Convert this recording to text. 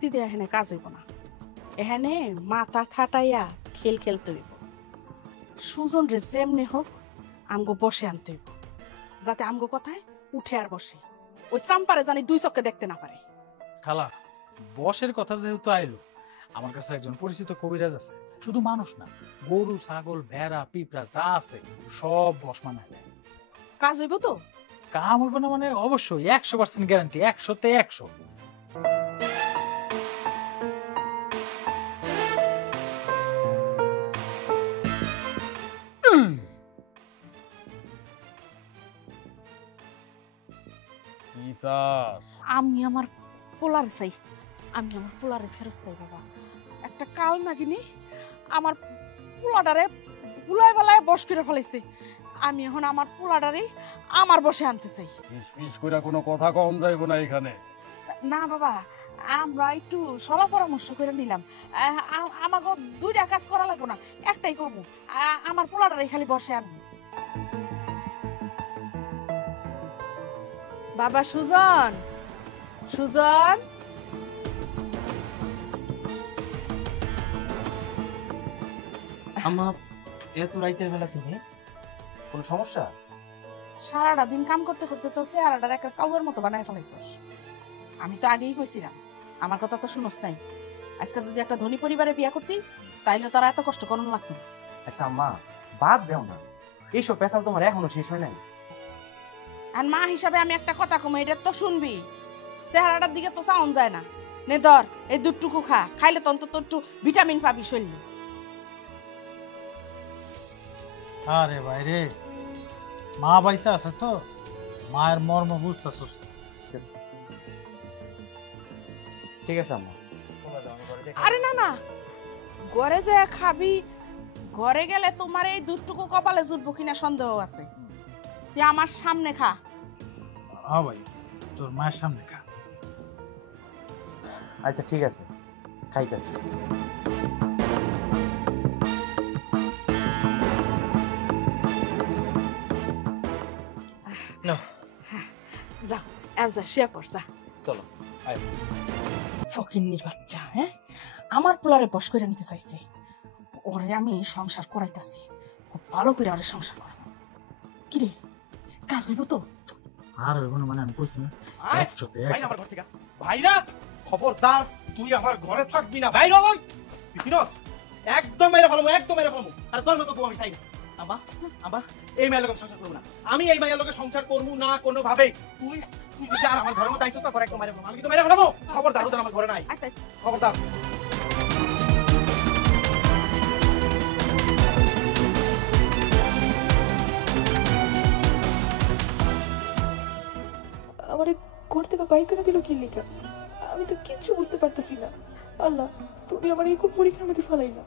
যুক্তি দিয়ে এখানে কাজ হইব না, এখানে মাথা খাটাইয়া খেল খেলতে হইব। সুজন রে যেমনি হোক আমগো বসে আনতে হইব, যাতে আমগো কথায় উঠে আর বসে, ওই চাম্পারে জানি দুই চোখে দেখতে না পারে। খালা, বসের কথা যেহেতু আইলো, আমার কাছে একজন পরিচিত কবিরাজ আছে। শুধু মানুষ না, গরু, ছাগল, ভেড়া, পিঁপড়া যা আছে সব বস মানায় দেয়। কাজ হইব তো? কাম হইব না মানে অবশ্যই, 100% গ্যারান্টি, 100-তে 100। আমি আমার পোলারে চাই, আমি আমার পোলারে ফেরত চাই বাবা। একটা কাল নাগিনি আমার পোলাডারে বুলায় বেলায় বস করে ফেলাইছে, আমি এখন আমার পোলাডারে আমার বসে আনতে চাই। ফিস কইরা কোনো কথা কম যাইব না এখানে। না বাবা, আমরা একটু সলা পরামর্শ করে নিলাম, আমাকে দুইটা কাজ করা লাগবে না, একটাই করবো, আমার পোলাডারে খালি বসে আনবো। বাবা সুজন, সুজন, আম্মা এত রাইতের বেলা তুমি কোনো সমস্যা? সারাটা দিন কাম করতে করতে তো চেহারাটার একটা কাউয়ের মতো বানায় ফেলাইছস। আমি তো আগেই কইছিলাম, আমার কথা তো শুনস নাই। আজকে যদি একটা ধনী পরিবারে বিয়া করতি তাইলে তারা এত কষ্ট করুন লাগতো না। আচ্ছা আম্মা বাদ দেও না, এইসব পেশাল তোমার এখনো শেষ হয় নাই। আর মা হিসাবে আমি একটা কথা কম, এটা তো শুনবি। চেহারাটার দিকে তো চাউন যায় না, নে ধর এই দুধটুকু খা, খাইলে তো অন্তত একটু ভিটামিন পাবি শরীরে। আরে ভাই রে, মা বাইসা আছে তো, মায়ের মর্ম বুঝতেছস। ঠিক আছে আম্মা। আরে না না, ঘরে যে খাবি, ঘরে গেলে তোমার এই দুধটুকু কপালে জুটবো কিনা সন্দেহ আছে। তুই আমার সামনে খা। হ্যাঁ ভাই, তোর মায়ের সামনে খা। আচ্ছা ঠিক আছে, খাইতেছি। যা যা শুয়ে পড় যা। চলো ফকিন্নির বাচ্চা, হ্যাঁ আমার পোলারে বস করে নিতে চাইছে। ওরে আমি সংসার করাইতেছি, খুব ভালো করে ওরে সংসার করাবো। কিরে কাজ হইব তো? আর হইব না মানে আমি কইছি না, 100-তে 100। আমার ঘর থেকে ভাইরা খবরদার, তুই আমার ঘরে থাকবি না, বাইরে হই বিপিনস, একদম মেরে ফেলবো, একদম মেরে ফেলবো। আর তোর মতো বউ আমি চাই না। আম্মা আম্মা, এই মায়ের লোকের সংসার করবো না, আমি এই মায়ের লোকের সংসার করবো না কোনো ভাবে। তুই তুই যদি আর আমার ঘরের মতো আইসো তো একদম মেরে ফেলবো, আমি কিন্তু মেরে ফেলবো। খবরদার, ওদের আমার ঘরে নাই, আচ্ছা খবরদার। আমার ঘর থেকে বাইক করে দিল কি লেখা, আমি তো কিচ্ছু বুঝতে পারতেছি না। আল্লাহ তুমি আমার এই কোন পরীক্ষার মধ্যে ফেলাই না।